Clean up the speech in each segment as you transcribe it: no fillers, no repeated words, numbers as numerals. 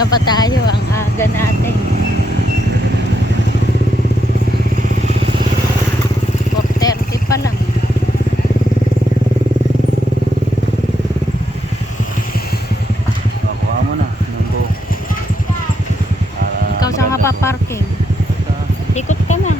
na pa tayo, ang aga natin. 4:30 pa lang. Nakuha mo na ng buhok. Ikaw saan ka pa parking? Ikot ka na.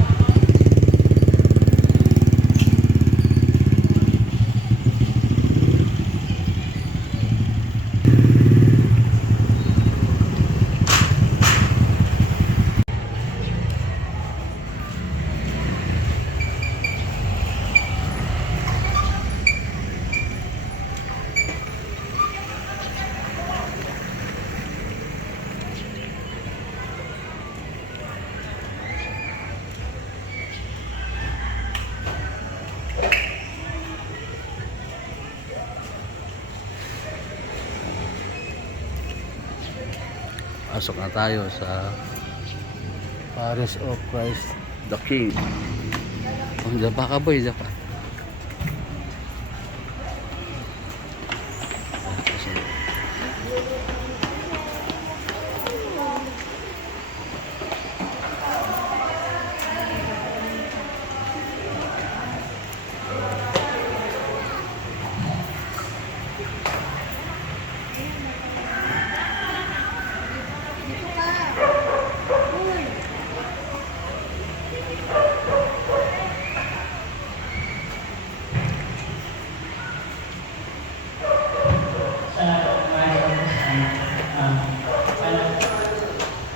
Pasok na tayo sa Parish of Christ the King. Oh, dyan pa ka boy, dyan pa.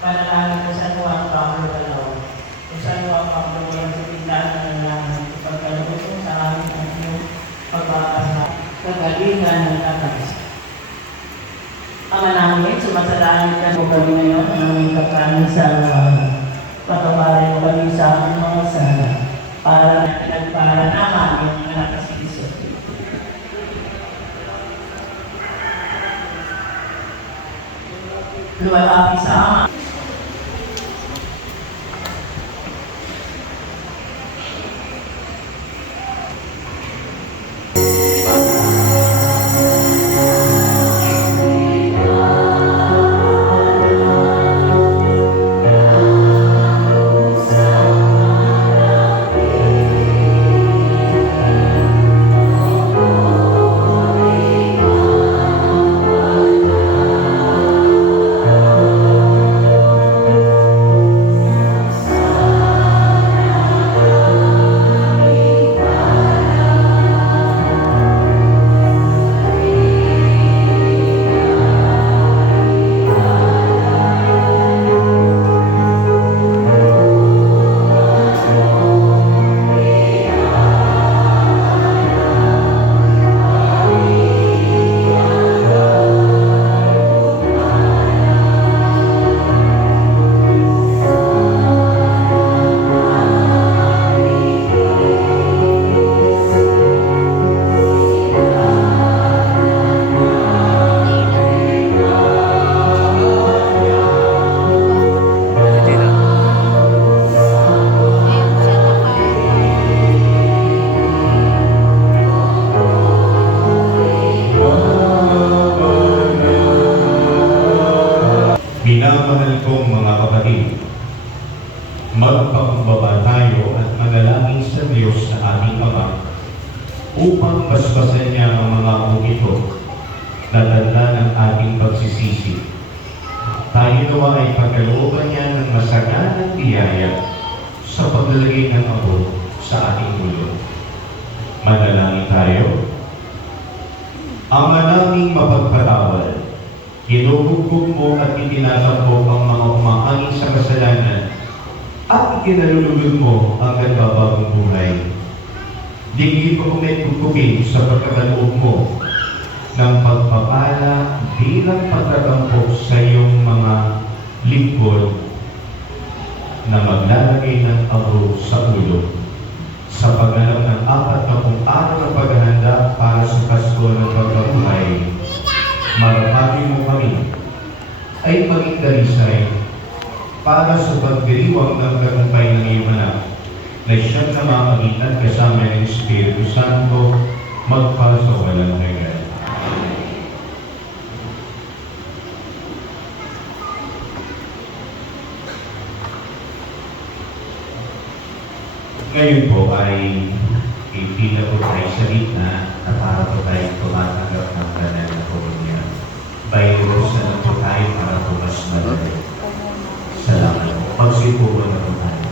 Panalangin ko sa Juan Pablo II. Kung sa Juan Pablo walang sapindahan na nalaman, ipagkaloob mo sa amin ang iyong pagbabasa, kagalingan ng tatas. Ama namin, sumasalangit ka mo kami ngayon, ang aming kakanin sa araw. Patawarin mo kami sa aming mga sala, para na pinagpara naman yung anak na si Kristo. Luwalapit sa Ama. Minamahal kong mga kapatid, magpakumbaba tayo at manalangin sa Diyos na ating Ama upang basbasan niya ang mga ito na tanda ng ating pagsisisi. Tayo nawa ay pagkalooban niya ng masaganang biyaya sa paglalagay ng abot sa ating ulo. Manalangin tayo. Ama naming mapagpatawad, ginuguggog mo at itinatapok ang mga umahangin sa kasalanan at ikinalulugod mo ang nagbabagong buhay. Digli pa kumikugugin sa pagkakaloob mo ng pagpapala bilang pagtatampok sa iyong mga lingkod na maglalagay ng abo sa ulo sa pagganap ng 40 araw na paghahanda para sa Pasko ng pagkabuhay. Marapati mo kami ay maging dalisay para sa pagdiriwang ng tagumpay ng iyong anak na siyang namamagitan kasama ng Espiritu Santo magpasa walang. Ngayon po ay ipila po tayo sa gitna na para po tayo tumatanggap ng banal na komunyon. Virus na lang po tayo para po mas madali. Salamat po. Pagsipuan na po tayo.